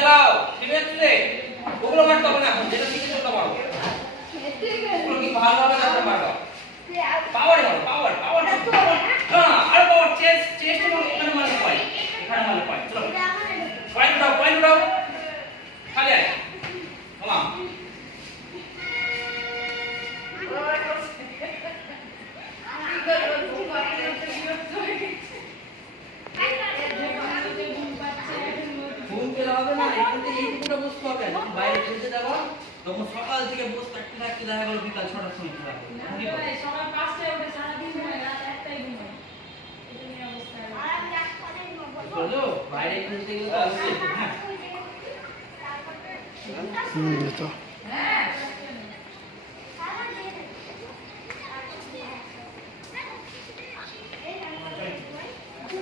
চালাও ঠিক আছে ওগুলো মারতে হবে না এখন যেটা শিখে চলতে পারো ওগুলো কি ভালোভাবে করতে পারো পাওয়ার মারো পাওয়ার পাওয়ার হ্যাঁ আর পাওয়ার চেস্ট চেস্ট এবং এখানে মারলে পয়েন্ট এখানে মারলে পয়েন্ট চলো পয়েন্ট উঠাও খালি আয় মামা বাইরে খেলতে যাবো তখন সকাল থেকে বসে থাকতে থাকতে দেখা গেল বিকাল 6টার সময় খেলা হবে সকাল 5টায় উঠে সারা দিন ঘুমাই রাত 1টায় ঘুমাই এটা নিয়ে অবস্থা বলো বাইরে খেলতে গেলে তো অবশ্যই হ্যাঁ তো হ্যাঁ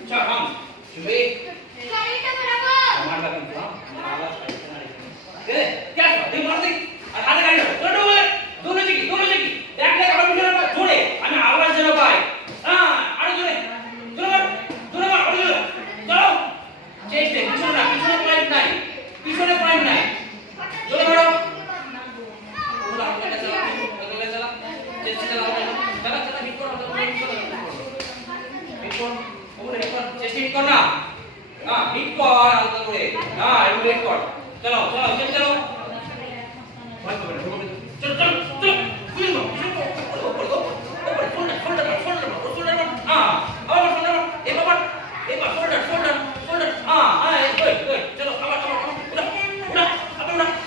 চল हम सुबह गाड़ी बराबर हमारा काम था हमारा साइड ना रे क्या दे मार दे और हाथ गाड़ी दोनों जगह देख ले और मुझे जोड़े हमें आवाज देना भाई हां आगे जोड़े जोड़े मार आगे जोड़े चलो चेस्ट दे पीछे पॉइंट नहीं जोड़े मारो बोला आगे चला चेस्ट चला हिट करो ওরে চেষ্টা হিট কর না হ্যাঁ হিট কর হালকা করে হ্যাঁ একটু হিট কর চলো চলো চলো